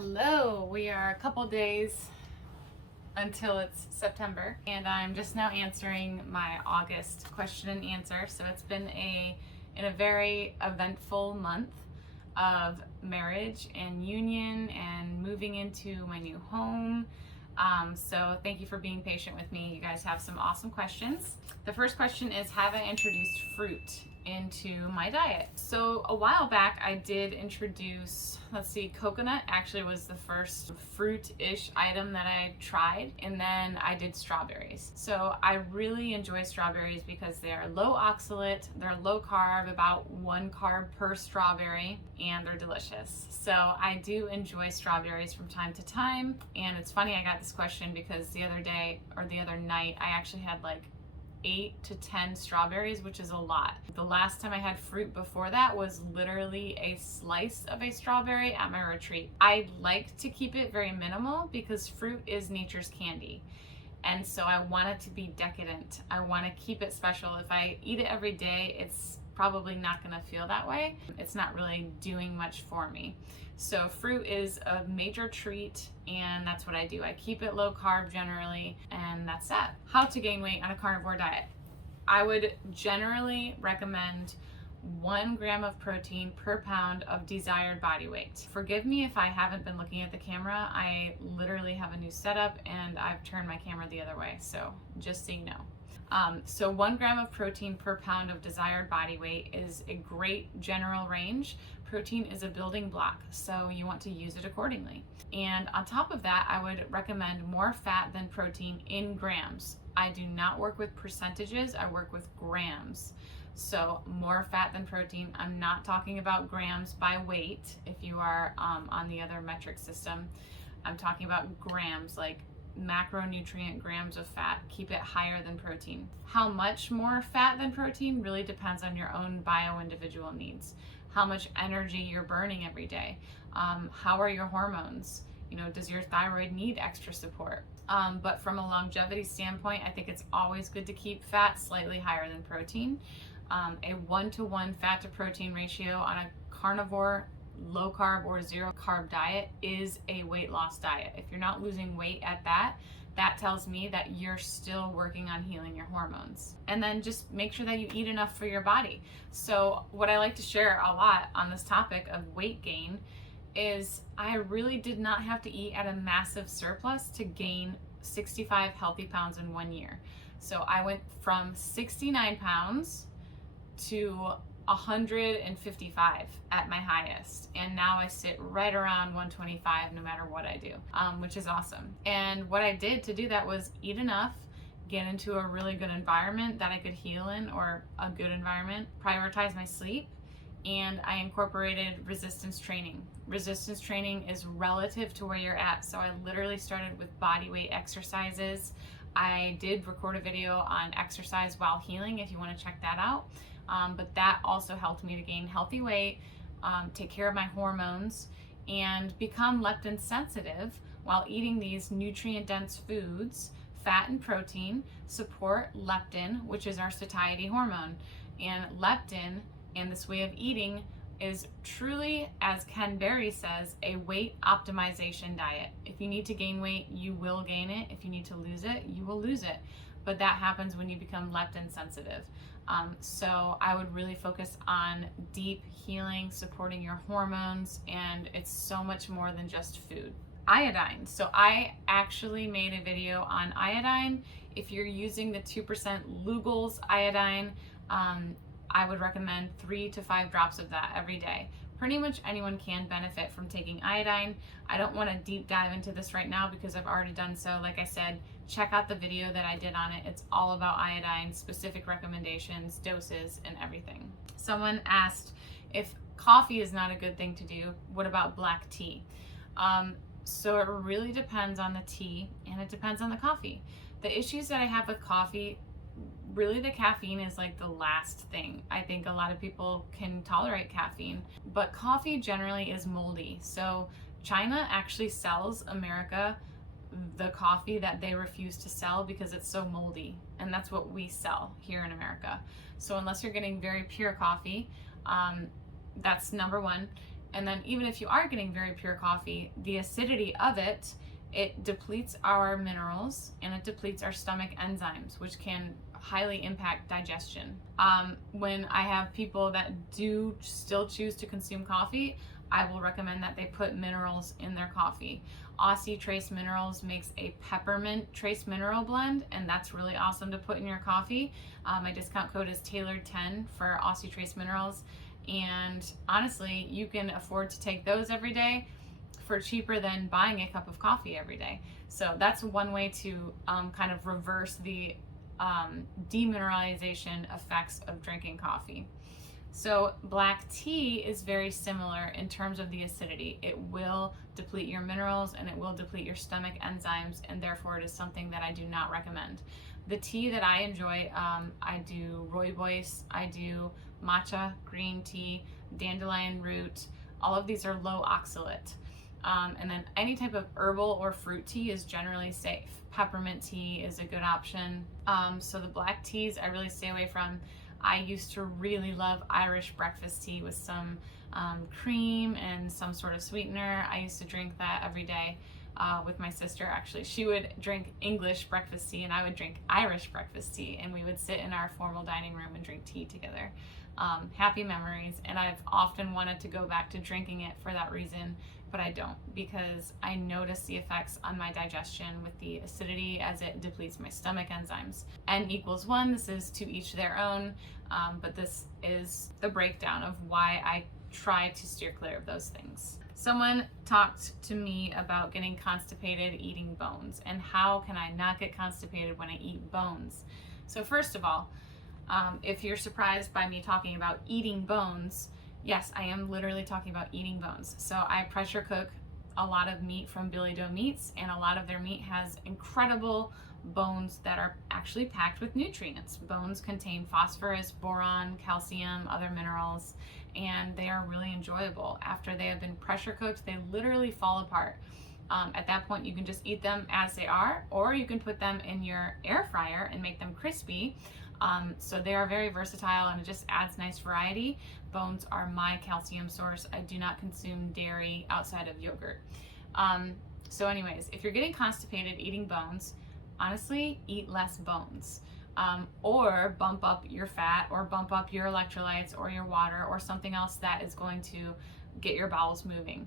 Hello, we are a couple days until it's September, and I'm just now answering my August question and answer. So it's been a very eventful month of marriage and union and moving into my new home. So thank you for being patient with me. You guys have some awesome questions. The first question is, have I introduced fruit into my diet? So a while back I did introduce, coconut actually was the first fruit-ish item that I tried, and then I did strawberries. So I really enjoy strawberries because they are low oxalate, they're low carb, about 1 carb per strawberry, and they're delicious. So I do enjoy strawberries from time to time. And it's funny I got this question because the other night I actually had like 8 to 10 strawberries, which is a lot. The last time I had fruit before that was literally a slice of a strawberry at my retreat. I like to keep it very minimal because fruit is nature's candy. And so I want it to be decadent. I want to keep it special. If I eat it every day, it's probably not going to feel that way. It's not really doing much for me. So fruit is a major treat, and that's what I do. I keep it low carb generally, and that's that. How to gain weight on a carnivore diet. I would generally recommend 1 gram of protein per pound of desired body weight. Forgive me if I haven't been looking at the camera. I literally have a new setup and I've turned my camera the other way, so just so you know. So 1 gram of protein per pound of desired body weight is a great general range. Protein is a building block, so you want to use it accordingly. And on top of that, I would recommend more fat than protein in grams. I do not work with percentages, I work with grams. So more fat than protein. I'm not talking about grams by weight if you are on the other metric system. I'm talking about grams, like macronutrient grams of fat. Keep it higher than protein. How much more fat than protein really depends on your own bio-individual needs. How much energy you're burning every day. How are your hormones? Does your thyroid need extra support? But from a longevity standpoint, I think it's always good to keep fat slightly higher than protein. A 1-to-1 fat to protein ratio on a carnivore, low carb or 0 carb diet is a weight loss diet. If you're not losing weight at that tells me that you're still working on healing your hormones. And then just make sure that you eat enough for your body. So what I like to share a lot on this topic of weight gain is I really did not have to eat at a massive surplus to gain 65 healthy pounds in 1 year. So I went from 69 pounds to 155 at my highest, and now I sit right around 125 no matter what I do, which is awesome. And what I did to do that was eat enough, get into a really good environment that I could heal in, or a good environment, prioritize my sleep, and I incorporated resistance training. Resistance training is relative to where you're at, so I literally started with body weight exercises. I did record a video on exercise while healing if you want to check that out. But that also helped me to gain healthy weight, take care of my hormones, and become leptin sensitive while eating these nutrient-dense foods. Fat and protein support leptin, which is our satiety hormone. And leptin and this way of eating is truly, as Ken Berry says, a weight optimization diet. If you need to gain weight, you will gain it. If you need to lose it, you will lose it. But that happens when you become leptin sensitive. So I would really focus on deep healing, supporting your hormones, and it's so much more than just food. Iodine. So I actually made a video on iodine. If you're using the 2% Lugol's iodine, I would recommend 3 to 5 drops of that every day. Pretty much anyone can benefit from taking iodine. I don't want to deep dive into this right now because I've already done so. Like I said, check out the video that I did on it. It's all about iodine, specific recommendations, doses, and everything. Someone asked if coffee is not a good thing to do, what about black tea? So it really depends on the tea and it depends on the coffee. The issues that I have with coffee, really the caffeine is like the last thing. I think a lot of people can tolerate caffeine, but coffee generally is moldy. So China actually sells America the coffee that they refuse to sell because it's so moldy, and that's what we sell here in America. So unless you're getting very pure coffee, that's number one. And then even if you are getting very pure coffee, the acidity of it depletes our minerals and it depletes our stomach enzymes, which can highly impact digestion. When I have people that do still choose to consume coffee, I will recommend that they put minerals in their coffee. Aussie Trace Minerals makes a peppermint trace mineral blend, and that's really awesome to put in your coffee. My discount code is Tailored10 for Aussie Trace Minerals. And honestly, you can afford to take those every day for cheaper than buying a cup of coffee every day. So that's one way to kind of reverse the demineralization effects of drinking coffee. So black tea is very similar in terms of the acidity. It will deplete your minerals and it will deplete your stomach enzymes, and therefore it is something that I do not recommend. The tea that I enjoy, I do rooibos, I do matcha, green tea, dandelion root. All of these are low oxalate. And then any type of herbal or fruit tea is generally safe. Peppermint tea is a good option. So the black teas I really stay away from. I used to really love Irish breakfast tea with some cream and some sort of sweetener. I used to drink that every day with my sister. Actually, she would drink English breakfast tea and I would drink Irish breakfast tea, and we would sit in our formal dining room and drink tea together. Happy memories, and I've often wanted to go back to drinking it for that reason, but I don't, because I notice the effects on my digestion with the acidity as it depletes my stomach enzymes. N=1, this is to each their own, but this is the breakdown of why I try to steer clear of those things. Someone talked to me about getting constipated eating bones, and how can I not get constipated when I eat bones? So first of all, if you're surprised by me talking about eating bones, yes, I am literally talking about eating bones. So I pressure cook a lot of meat from Billy Doe Meats, and a lot of their meat has incredible bones that are actually packed with nutrients. Bones contain phosphorus, boron, calcium, other minerals, and they are really enjoyable. After they have been pressure cooked, they literally fall apart. At that point, you can just eat them as they are, or you can put them in your air fryer and make them crispy. So they are very versatile, and it just adds nice variety. Bones are my calcium source. I do not consume dairy outside of yogurt. So anyways, if you're getting constipated eating bones, honestly, eat less bones. Or bump up your fat, or bump up your electrolytes or your water or something else that is going to get your bowels moving.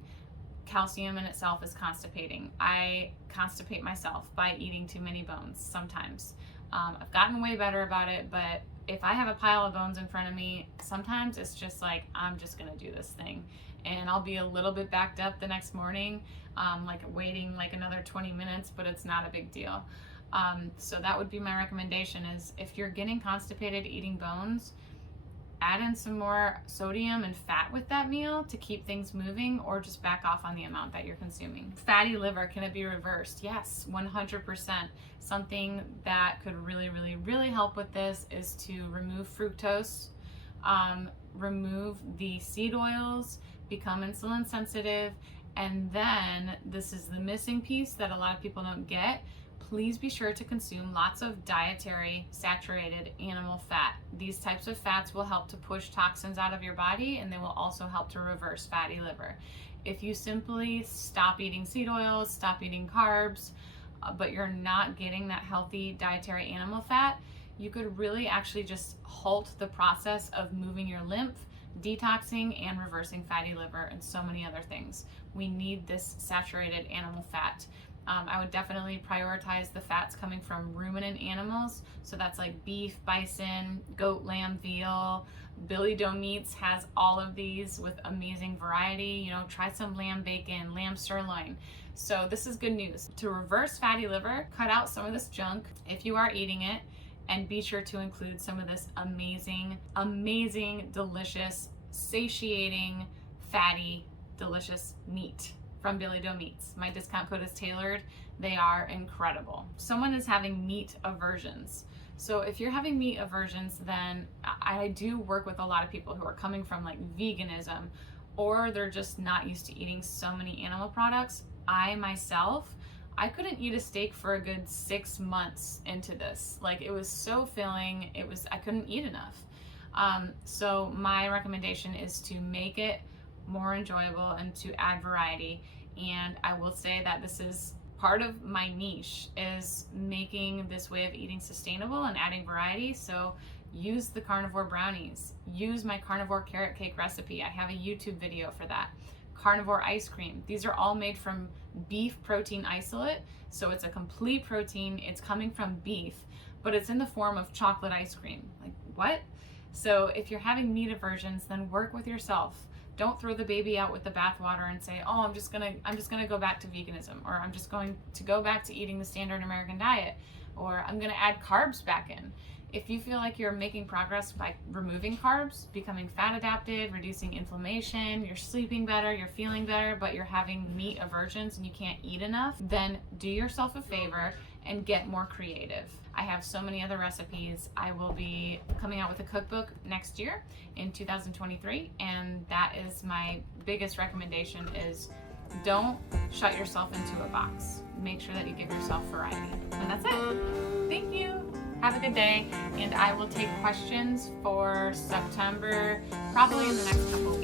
Calcium in itself is constipating. I constipate myself by eating too many bones sometimes. I've gotten way better about it, but if I have a pile of bones in front of me, sometimes it's just like, I'm just gonna do this thing. And I'll be a little bit backed up the next morning, like waiting like another 20 minutes, but it's not a big deal. So that would be my recommendation, is if you're getting constipated eating bones, add in some more sodium and fat with that meal to keep things moving, or just back off on the amount that you're consuming. Fatty liver, can it be reversed? Yes, 100%. Something that could really help with this is to remove fructose, remove the seed oils, become insulin sensitive, and then this is the missing piece that a lot of people don't get. Please be sure to consume lots of dietary saturated animal fat. These types of fats will help to push toxins out of your body, and they will also help to reverse fatty liver. If you simply stop eating seed oils, stop eating carbs, but you're not getting that healthy dietary animal fat, you could really actually just halt the process of moving your lymph, detoxing, and reversing fatty liver, and so many other things. We need this saturated animal fat. I would definitely prioritize the fats coming from ruminant animals. So that's like beef, bison, goat, lamb, veal. Billy Doe Meats has all of these with amazing variety. You know, try some lamb bacon, lamb sirloin. So this is good news. To reverse fatty liver, cut out some of this junk if you are eating it, and be sure to include some of this amazing, delicious, satiating, fatty, delicious meat from Billy Doe Meats. My discount code is Tailored. They are incredible. Someone is having meat aversions. So if you're having meat aversions, then I do work with a lot of people who are coming from like veganism, or they're just not used to eating so many animal products. I myself, I couldn't eat a steak for a good 6 months into this. Like, it was so filling, I couldn't eat enough. So my recommendation is to make it more enjoyable and to add variety. And I will say that this is part of my niche, is making this way of eating sustainable and adding variety. So use the carnivore brownies, use my carnivore carrot cake recipe. I have a YouTube video for that. Carnivore ice cream. These are all made from beef protein isolate. So it's a complete protein. It's coming from beef, but it's in the form of chocolate ice cream. Like, what? So if you're having meat aversions, then work with yourself. Don't throw the baby out with the bathwater and say, oh, I'm just gonna go back to veganism, or I'm just going to go back to eating the standard American diet, or I'm gonna add carbs back in. If you feel like you're making progress by removing carbs, becoming fat adapted, reducing inflammation, you're sleeping better, you're feeling better, but you're having meat aversions and you can't eat enough, then do yourself a favor and get more creative. I have so many other recipes. I will be coming out with a cookbook next year in 2023, and that is my biggest recommendation, is don't shut yourself into a box. Make sure that you give yourself variety. And that's it. Thank you. Have a good day, and I will take questions for September probably in the next couple of weeks.